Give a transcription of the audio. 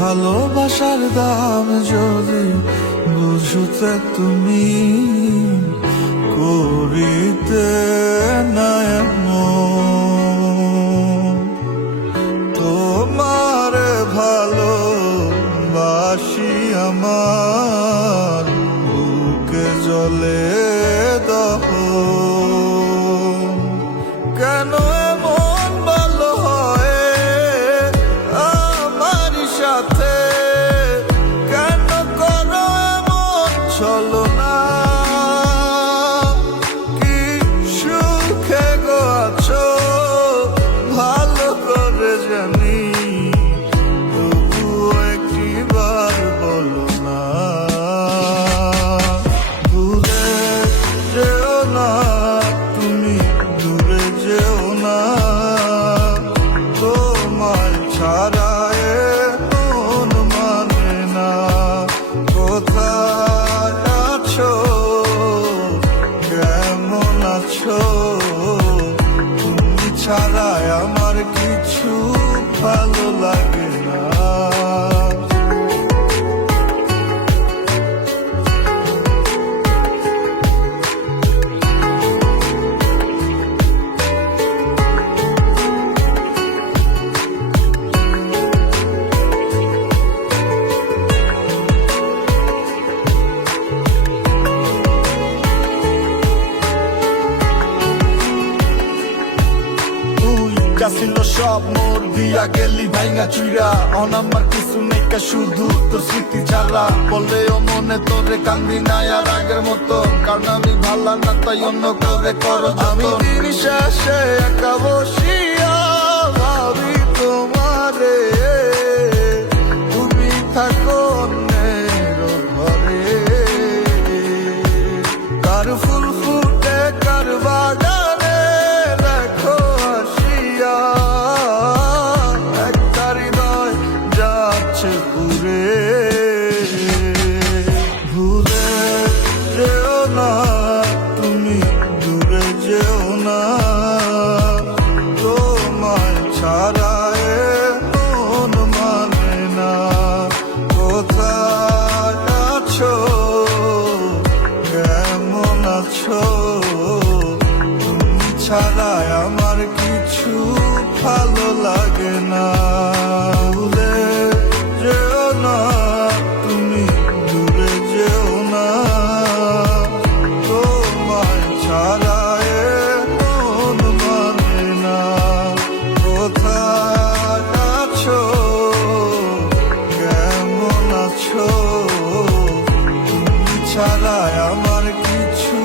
ভালোবাসার দাম যদি বুঝতে তুমি করিতে না এমন, তোমার ভালোবাসি আমার বুকে জ্বলে দহন। কেন এমন ভালো হয় আমার সাথে, কেন করো এমন ছলনা, কি সুখে গো আছো ভালো করে জানি, তবুও একটিবার বলো না। ভুলে যেও না তুমি, দূরে যেও না, তোমায় ছাড়া মন মানে না। কোথায় আছো, কেমন আছো, তুমি ছাড়াই আমার কিছু ভালো লাগে না। ছিল সব মোর দিয়া গেলি ভাইঙা চুইরা, অনামার কিছু নেই কা শুধু তোর স্মৃতি ছাড়া। বললেও মনে তোরে কান্দি নাই আর আগের মতো, কারণ আমি ভালো না তাই অন্য করে করো। আমি দিন শেষে একা বসিয়া ভাবি তোমারে, তুমি থাকো অন্যের ঘরে। কার ফুল ফুটে কার বাগানে দেখো আসিয়া, একটা হৃদয় যাচ্ছে পুরে। ভুলে যেও না তুমি, দূরে যেও না, তোমায় ছাড়া মন মানে না। কোথায় আছো, কেমন আছো, তুমি ছাড়া আমার কিছু ভালো লাগে না। ভুলে যেও না তুমি, দূরে যেও না, তোমায় ছাড়া মন মানে না। কোথায় আছো, কেমন আছো, তুমি ছাড়া আমার কিছু